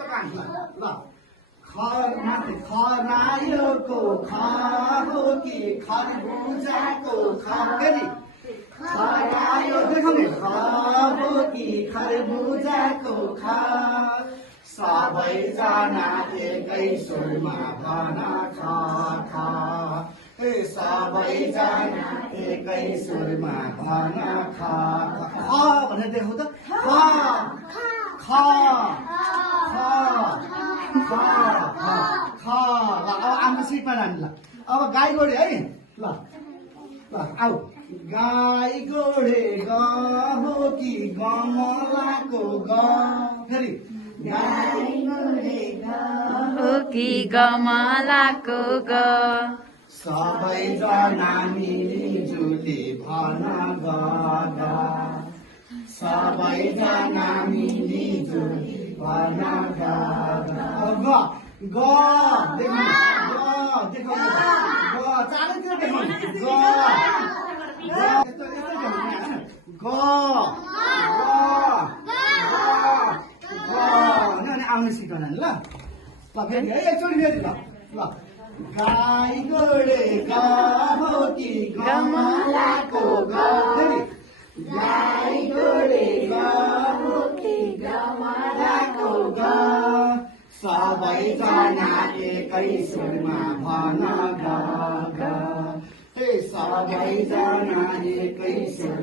यस्तो गान्छ ल खरायोको खा हो कि खरबुजाको खा फेरि खरायो देखाउने खा हो कि खरबुजाको खा सबैजना एकै सुरमा भन खा खा सबैजना एकै सुरमा भन खा खा भनेर देखाउ त खा खा अब आमा सिटमा नानी ल अब गाई गोडे है ल ल आऊ गाई गोडे ग हो कि गमलाको ग फेरि गाई गोडे ग हो कि गमलाको ग सबैजना मिलिजुली भन ग सबैजना मिलिजुली भन ग ग देखाउनु ग चारैतिर देखाउनु ग आउने सिक्नु नानी ल फेरि है एकचोटि फेरि ल ल गाई गोडे ग हो कि गमलाको ग फेरि गाई गोडे ग हो कि गमलाको ग सबैजना एकै सुरमा भन ग सबैजना एकै सुर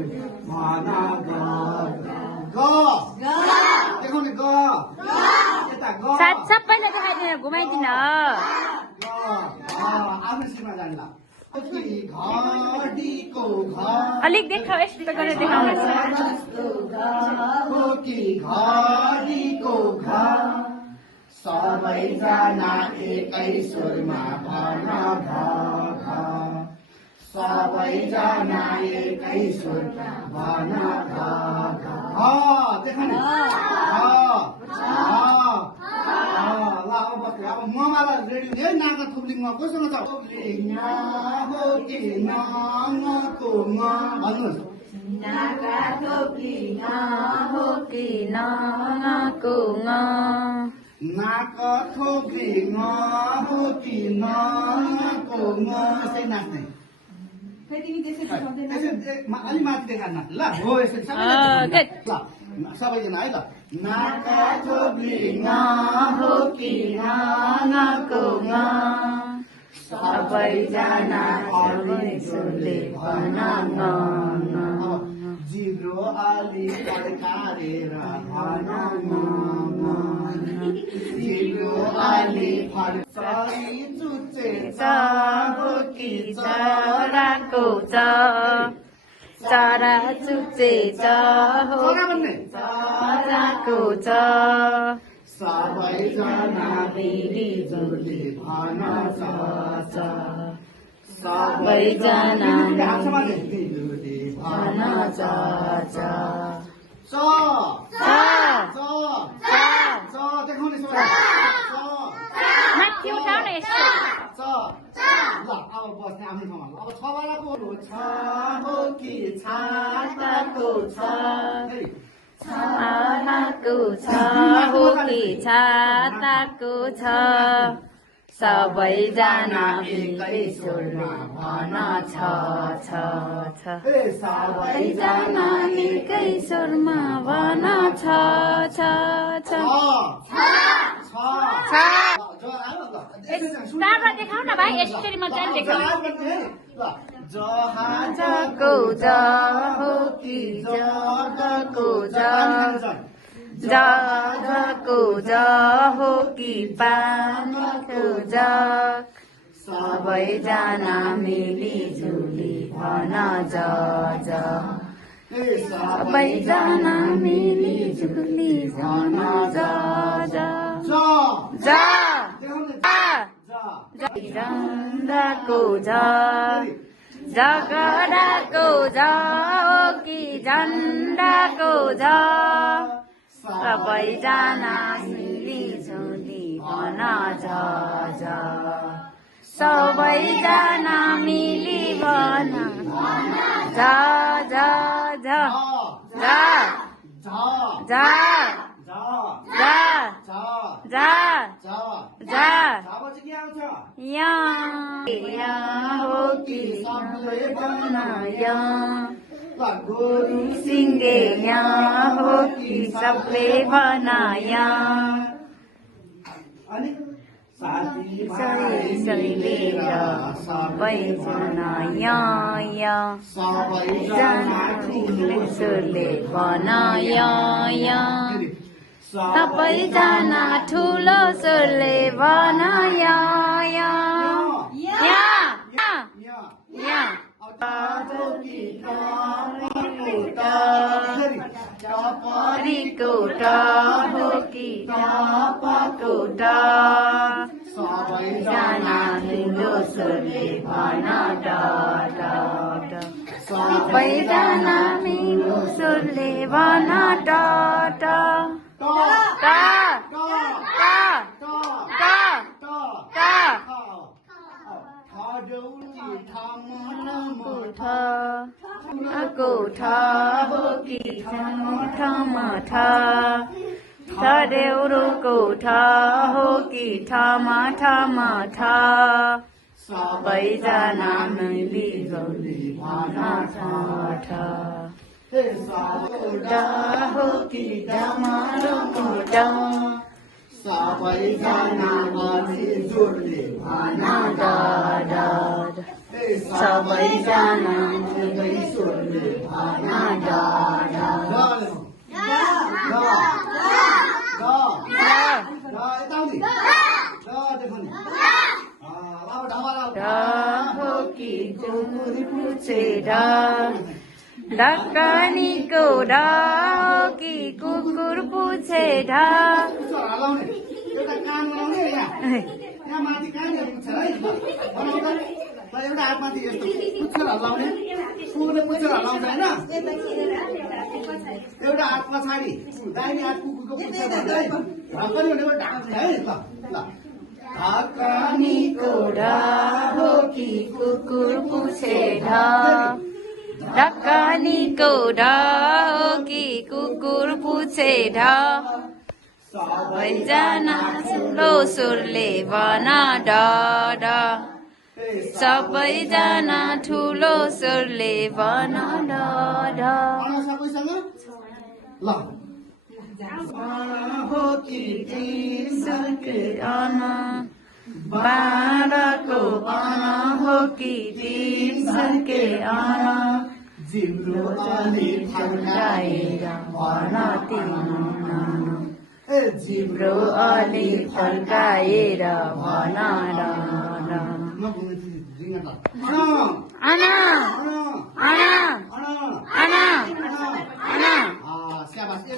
भन ग देखाउने ग यता ग सबैलाई देखाइदिनु घुमाइदिन आफ्नो सिटमा जान्ला घडीको घर अलिक देखाऊ यस्तो गरेर देखाउनु घडीको घर सबैजना एकै सुरमा भन घ सबैजना एकै सुरमा भन घ देखाउने ल अब ममाला रेडी हुने नागा थुप्लिङमा कोसँग छ थुप्लिङ हो कि नागको म भन्नुहोस् नागा थुप्लिङ हो कि नागको ङ नाक थुप्लिङ हो कि नागको म यसरी नाच्ने अलि माथि देखा नाच्ने ल हो यसरी सबैजना है ल नाक थुप्लिङ हो कि नागको ङ सबैजना मिलिजुली भन जिब्रो अलि फर्काएर भन जिब्रो अलि फर्काइ चुच्चे हो कि चराको च चरा चुच्चे हो चराको च सबैजना मिलिजुली भन सबैजना मिलिजुली भन देखाउने माथि उठाउ न यसो ल अब बस्ने आफ्नो ठाउँमा अब छवालाको छ हो कि छाताको छ छाताको छ हो कि छाताको छ सबैजना एकै सुरमा भन सबैजना एकै सुरमा भन चारवटा देखाउ न भाइ यसरी मजाले देखाउ जहाजको ज हो कि जगको ज जगको ज हो कि पानीको जग सबैजना मिलिजुली भन सबैजना मिलिजुली भन झन्डाको झ झगडाको झ हो कि झन्डाको झ सबैजना मिलिजुली भन सबैजना मिली भन झ सबै बनाया गुरु सिंगे यहाँ हो कि सबले बनाया अनि साथी सबैले सबैजना यहाँ सबैजना ठुलोले बनाया सबैजना ठुलो स्वरले बनाया सबैजना ठुलो स्वरले भना सबैजना ठुलो स्वरले भना सबैजना मिलिजुली भना हो कि डमारो मोटा सबैजना मिलिजुली भना सबैजना मिलिजुली भना हो कि कुकुर पुछेर ढक्कनीको हो कि कुकुर पुछेर एउटा कान बनाउने यहाँ माथि कानहरू पुग्छ है एउटा हातमाथि यस्तो पुच्छर हल्लाउने कुकुरले पुच्छर हल्लाउँछ होइन एउटा हात पछाडि दाहिने हात कुकुरको पुच्छर भन्दै ढक्कनी भनेको ढाक्छ है ल ढक्कनीको हो कि कुकुर पुछेर ढक्कनीको हो कि कुकुर पुछेर सबैजना ठुलो स्वरले भना सबैजना ठुलो स्वरले भना सबैसँग ल हो कि बाँडको हो कि दिनसके जिब्रो अलि फर्काएर भन जिब्रो अलि फर्काएर भन